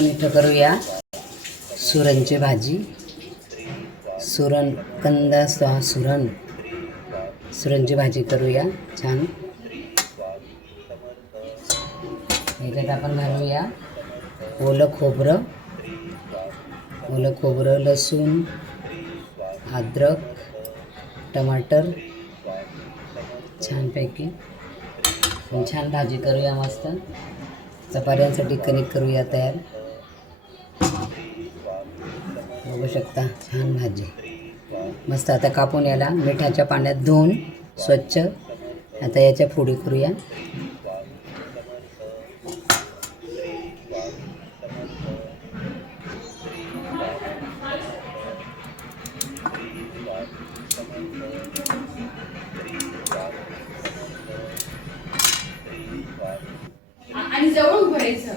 आपण इथं करूया सुरणची भाजी. सुरण कंदा सुरणची भाजी करूया छान. याच्यात आपण घालूया ओलं खोबरं, लसूण, अद्रक, टमाटर छानपैकी छान भाजी करूया. मस्त चपात्यांसाठी कणिक करूया तयार. बघू शकता छान भाजी मस्त. आता कापून याला मिठाच्या पाण्यात धुवून स्वच्छ आता याच्या फोडी करूया. आणि जवळ उभं राहायचं.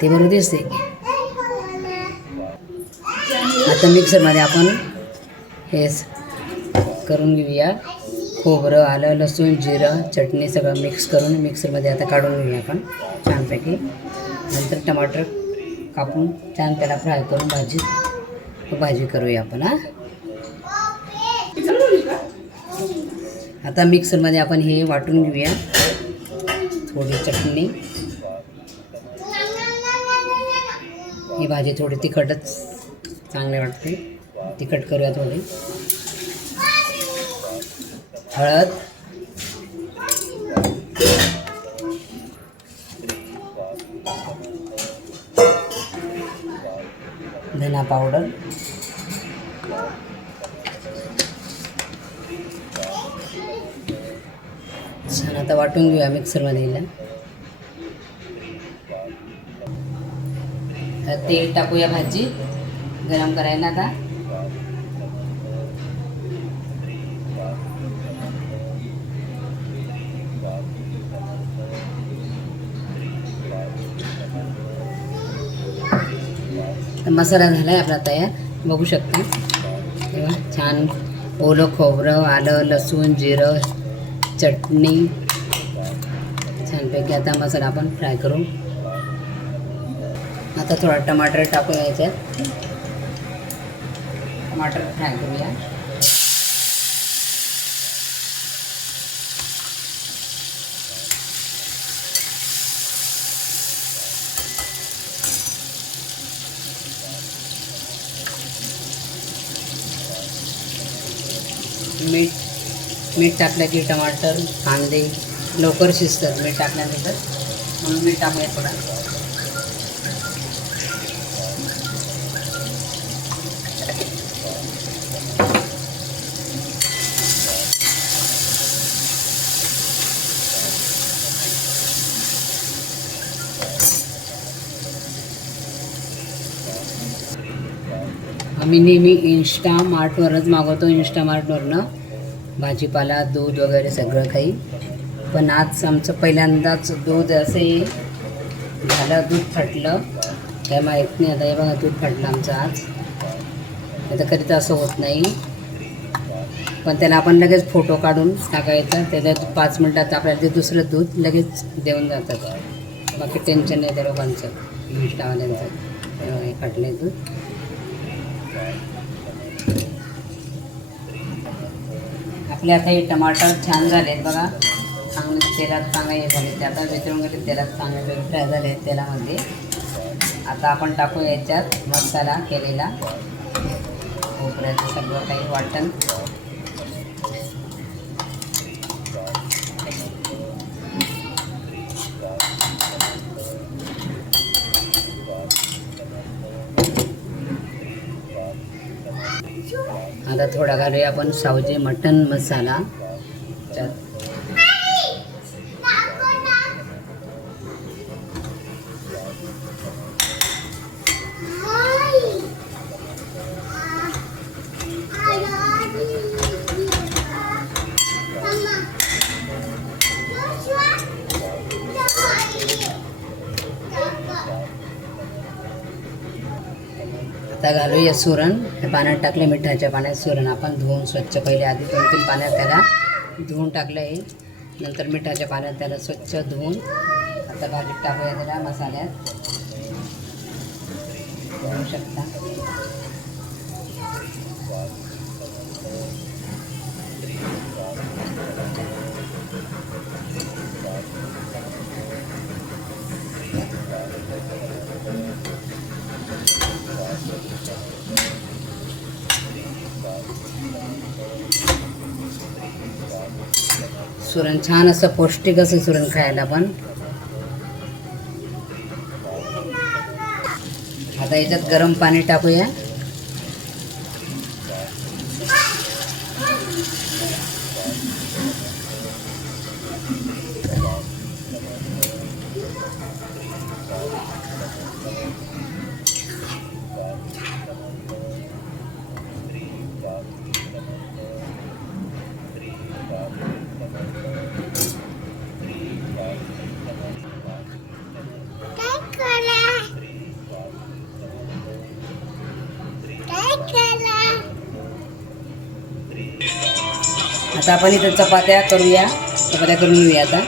ते बरोबर दिसते. आता मिक्सरमध्ये आपण हे करून घेऊया. खोबरं, आलं, लसूण, जिरं, चटणी सगळं मिक्स करून मिक्सरमध्ये आता काढून घेऊया आपण छानपैकी. नंतर टमाटर कापून छान त्याला फ्राय करून भाजी करूया आपण. आता मिक्सरमध्ये आपण हे वाटून घेऊया. थोडी चटणी, ही भाजी थोडी तिखटच चांगले वाटते. तिखट करूया. थोडी हळद, धना पावडर, छान आता वाटून घेऊया मिक्सरमध्ये. तेल टाकूया भाजी गरम करायला. आता मसाला झाला आहे आपला तयार. बघू शकता तेव्हा छान ओलं खोबरं, आलं, लसूण, जिरं, चटणी छानपैकी. आता मसाला आपण फ्राय करू. आता थोडा टमाटर टाकूया याच्यात. टमाटर फ्राय करूया. मीठ टाकलं की टमाटर, कांदे लवकर शिजतात मीठ टाकल्यानंतर, म्हणून मीठ टाकूया थोडा. आम्ही नेहमी इंस्टामार्टवरच मागवतो. इंस्टामार्टवरनं भाजीपाला, दूध वगैरे सगळं काही. पण आज आमचं पहिल्यांदाच दूध असे झालं, दूध फाटलं. काय माहीत नाही. आता हे बघा दूध फाटलं आमचं आज. आता कधीच असं होत नाही. पण त्याला आपण लगेच फोटो काढून टाकायचा. त्याच्यात 5 मिनटात आपल्याला ते दुसरं दूध लगेच देऊन जातात. बाकी टेन्शन नाही त्या लोकांचं, इंस्टावाल्यांचं. हे फाटलं दूध. आपले आता हे टमाटर छान झाले आहेत बघा. चांगले तेलात चांगले हे झाले. ते आता वितळून गेले तेलात, चांगले फ्राय झाले तेलामध्ये. आता आपण टाकू याच्यात मसाला केलेला, खोबऱ्याचं सगळं काही वाटण. आता थोडा घालूया आपण सावजी मटन मसाला. आता आता घालूया सुरण. हे पाण्यात टाकले, मिठाच्या पाण्यात सुरण आपण धुवून स्वच्छ पहिले आधी 2-3 पाण्यात त्याला धुवून टाकलं आहे. नंतर मिठाच्या पाण्यात त्याला स्वच्छ धुवून आता भाजीत टाकूया त्याला मसाल्यात. बघू शकता. सुरण छान असं पौष्टिक असं सुरण खायला पण. आता याच्यात गरम पाणी टाकूया. आता आपण इथं चपात्या करूया. चपात्या करून घेऊया आता.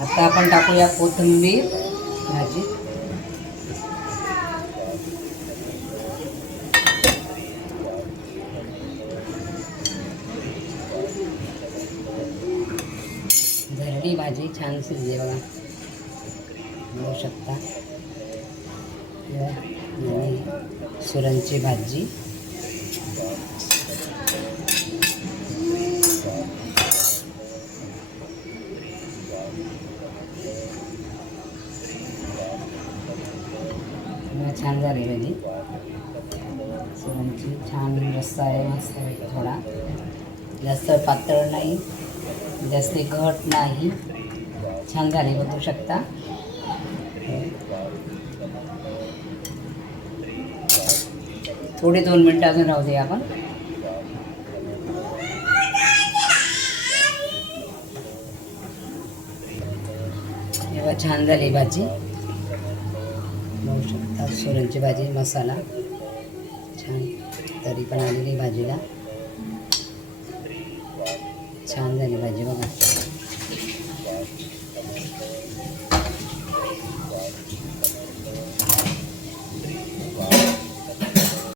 आता आपण टाकूया कोथिंबीर भाजी. झरडी भाजी छान शिजली बघा, बघू शकता. आणि सुरणची भाजी. छान झाली भाजी. सुरणची छान रस्सा आहे, मस्त आहे. थोडा जास्त पातळ नाही, जास्त घट नाही, छान झाली, बघू शकता. थोडी 2 मिनटं अजून राहू दे आपण. तेव्हा छान झाली भाजी, बघू शकता. सुरणची भाजी मसाला छान तरी पण आलेली भाजीला. छान झाली भाजी बघा.